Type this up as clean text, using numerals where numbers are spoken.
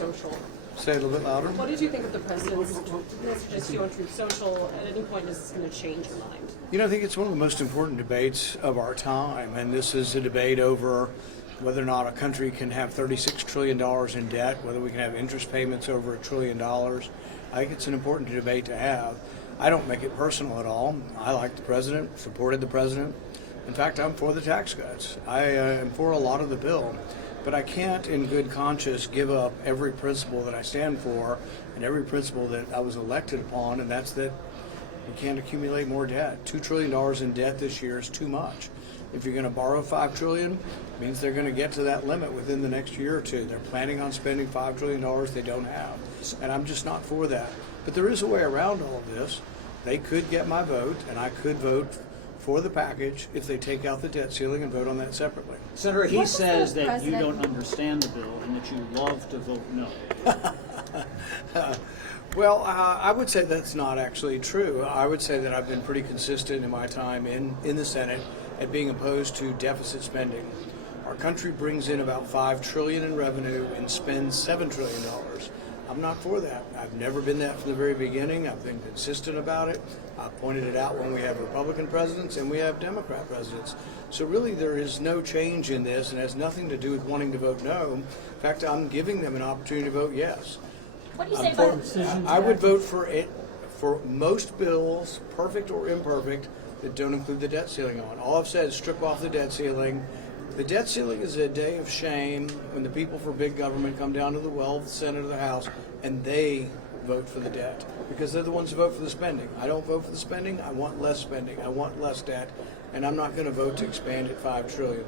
Social. Say it a little bit louder. What did you think of the president's message on Truth Social? At any point, is this going to change your mind? You know, I think it's one of the most important debates of our time, and this is a debate over whether or not a country can have $36 trillion in debt, whether we can have interest payments over $1 trillion. I think it's an important debate to have. I don't make it personal at all. I like the president, supported the president. In fact, I'm for the tax cuts. I am for a lot of the bill. But I can't, in good conscience, give up every principle that I stand for and every principle that I was elected upon, and that's that we can't accumulate more debt. $2 trillion in debt this year is too much. If you're going to borrow $5 trillion, it means they're going to get to that limit within the next year or two. They're planning on spending $5 trillion they don't have, and I'm just not for that. But there is a way around all of this. They could get my vote, and I could vote for the package if they take out the debt ceiling and vote on that separately. Senator, he says that you don't understand the bill and that you love to vote no. Well, I would say that's not actually true. I would say that I've been pretty consistent in my time in the Senate at being opposed to deficit spending. Our country brings in about $5 trillion in revenue and spends $7 trillion. I'm not for that. I've never been that from the very beginning. I've been consistent about it. I pointed it out when we have Republican presidents and we have Democrat presidents. So really there is no change in this, and has nothing to do with wanting to vote no. In fact, I'm giving them an opportunity to vote yes. What do you say about I would vote for it for most bills, perfect or imperfect, that don't include the debt ceiling on. All I've said is strip off the debt ceiling. The debt ceiling is a day of shame when the people for big government come down to the 12th Senate or the House and they vote for the debt, because they're the ones who vote for the spending. I don't vote for the spending. I want less spending. I want less debt, and I'm not going to vote to expand it $5 trillion.